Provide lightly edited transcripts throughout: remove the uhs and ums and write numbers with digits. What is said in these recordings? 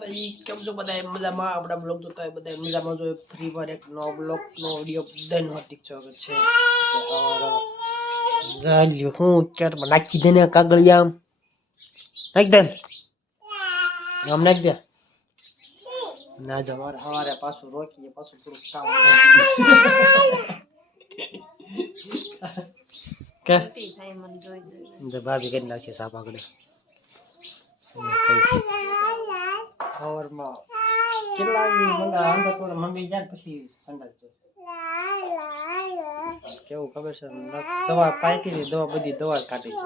કેમ છો બધા મજામાં? આપણા બ્લોગ જોતા હોય બધા મજામાં જો ફ્રી વાર એક નવો બ્લોગ નો વિડિયો બધાનું હાર્દિક સ્વાગત છે. જાલ્યો હું ક્યારે નાખી દેને કાગળિયા નાખ દે આમ નાખ દે ના જવાર હવારે પાછું રોકીએ પાછું થોડું કામ કે થાય મન જોઈ દે ભાભી કેટલા છે સાપ આગળ ખબરમાં કેટલા મને આમ તો મમ્મી જાય પછી સંડાસ કેવું ખબર છે દવા પાઈતી દવા બધી દવા કાઢી છે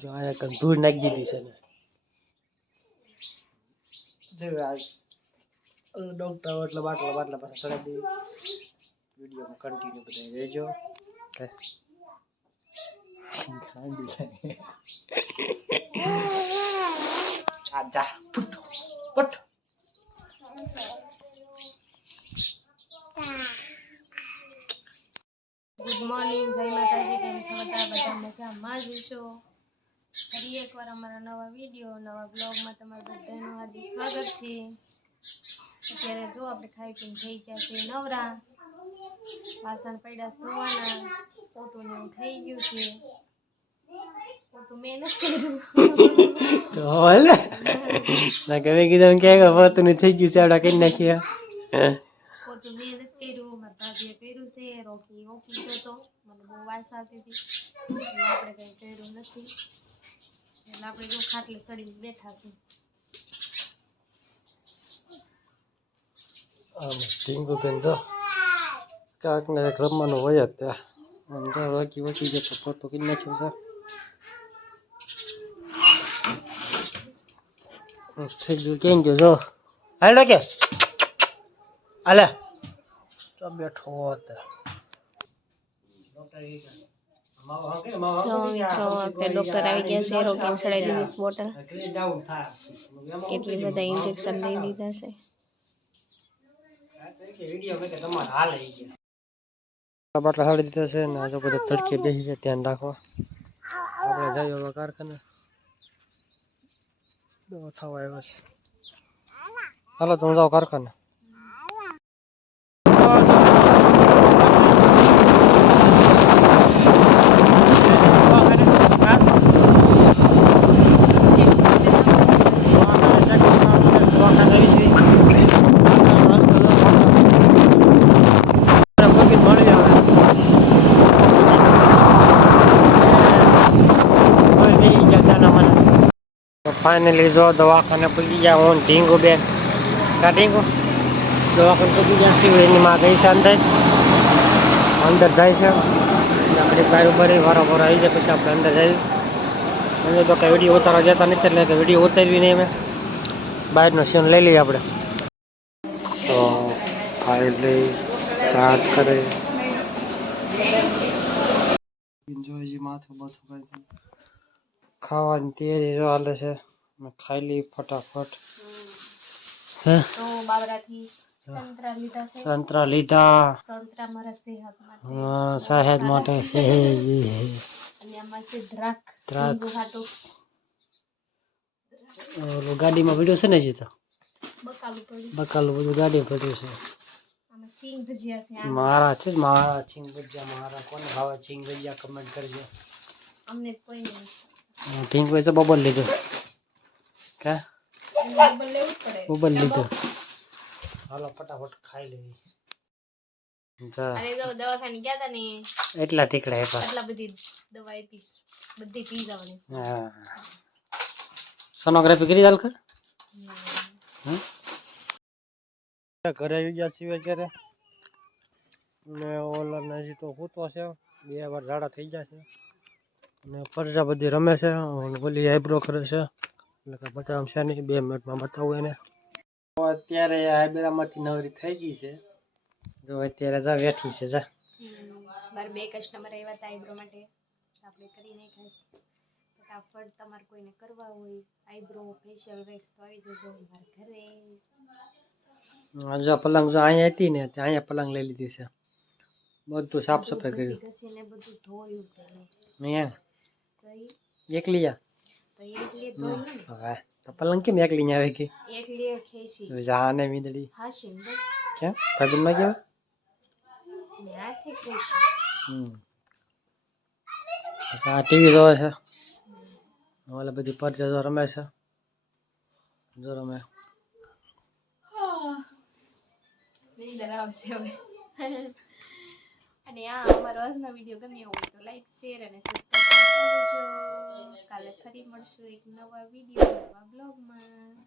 જો આ કઈ ધૂળ નાખી દીધી છે ને જો આ ડોક્ટર એટલે બાટલા પાસે સડાઈ દેવી વિડીયોમાં કન્ટિન્યુ બધા રહેજો જા પટ ગુડ મોર્નિંગ, જય માતાજી. કેમ છો બધા મજામાં જ છો? ફરી એકવાર અમારા નવા વિડીયો નવા બ્લોગમાં તમારું બધાનું હાર્દિક સ્વાગત છે. અત્યારે જો આપણે ખાઈ પીને થઈ ગયા છે નવરા, વાસણ પડ્યા ધોવાના, પોતું ને એવું થઈ ગયું છે. પોતું મેં નથી કર્યું ના કમે કીધું કે પોતું ને થઈ ગયું છે આપડા કઈ નાખ્યા પોતું મેં નથી કર્યું, મારા ભાભીએ કર્યું છે. રોકી ગયો તો મને બહુ વાસ આવતી હતી એટલે આપણે કંઈ કર્યું નથી. એટલે આપણે જો ખાટલે સડીને બેઠા છે. ટીંગુ બેન જો કાંક ને એક રમવાનું હોય જ ત્યાં જો રોકી જતો પોતો કરી નાખ્યો છે થઈ ગયું કેમ ગયો જો હાલો કે હાલે તો બેઠો હતો જો મિત્રો આપણે ડોક્ટર આવી ગયા છે. રોકીને ચડાવી દીધી બોટલ, કેટલી બધા ઇન્જેક્શન લઈ લીધા છે. બાટલા સાડી દીધા છે ને આજે બધા તડકે બેસી જાય ધ્યાન રાખો. આપણે જઈએ હવે કારખાને દવા થવા આવ્યો છે. હાલો તમે જાઓ કારખાને. ફાઇનલી જો દવાખાને પૂગી ગયા હું ઢીંગુ બેન કા ઢીંગુ દવાખાને પૂગી ગયા છીએ. એની માં ગઈ છે અંદર જાય છે. આપણે બરાબર વારો આવી જાય પછી આપણે અંદર જઈએ. અમે તો કંઈ વિડીયો ઉતારવા જતા નથી એટલે કે વિડીયો ઉતારવી નહીં. અમે બહારનો સીન લઈ લઈએ આપણે તો ફાઇનલી ચાર્જ કરે જોઈ માથું બાથું કરી ખાવાની તૈયારી હાલે છે. ખાઈ લઈ ફટાફટ. તો બાબરાથી સંતરા લીધા છે. સંતરા લીધા. સંતરા મારા સેહત માટે હા સેહત માટે છે. અને આમાં છે દ્રાક્ષ ગાડીમાં પડ્યો છે ને હજી તો બકાલું બધું ગાડી પડ્યું છે. આમાં સિંગ ભજીયા છે. મારા છે મારા સિંગ ભજીયા મારા કોને ભાવે સિંગ ભજીયા કમેન્ટ કરજો. અમને કોઈ નહીં. ઠીક હોય તો બબલ લીધું કે બબલ લીધું. હાલો ફટાફટ ખાઈ લેવી. અરે જો દવાખાને ગયા તા ને એટલા ટીકડા આપ્યા. એટલા બધી દવા આપી બધી પી જવાની. હા સોનોગ્રાફી કરી ચાલ કર. ઘરે આવી ગયા છીએ અત્યારે ને ઓલા હજી તો સૂતો છે. 2 વાર ઝાડા થઈ ગયા છે અને પરજા બધી રમે છે. ઓલી આઈબ્રો કરે છે એટલે કે બતાવ છે નહીં. 2 મિનિટમાં બતાવું એને. અત્યારે આઈબ્રામાંથી નવરી થઈ ગઈ છે. જો અત્યારે જા બેઠી છે જા. મારે 2 કસ્ટમર આવ્યા હતા આઈબ્રો માટે. આપણે કરી નાખ્યા ફટાફટ. તમારે કોઈને કરવા હોય આઈબ્રો ફેશિયલ વેક્સ તો આવી જજો મારા ઘરે. જો પલંગ જો અહીંયા હતી ને ત્યાં અહીંયા પલંગ લઈ લીધી છે. બધું સાફ સફાઈ કર્યું. ઘસીને બધું ધોયું છે અહીંયા એકલી તો એકલી ધોયું ને. હા તો પલંગ કેમ એકલી ને આવે કે એટલે ખેસી જાને મીંદડી હાશી ને બસ કેમ ભાઈ ન કેવાય ને હાથે ખેસી આ ટીવી જોવે છે ઓલે બધી પરચે જો રમે છે જો રમે નીંદર આવશે હવે અને આ અમારો આજનો વિડીયો ગમ્યો હોય તો લાઈક શેર અને સબસ્ક્રાઇબ કરજો કાલે ફરી મળશું એક નવા વિડીયો નવા બ્લોગમાં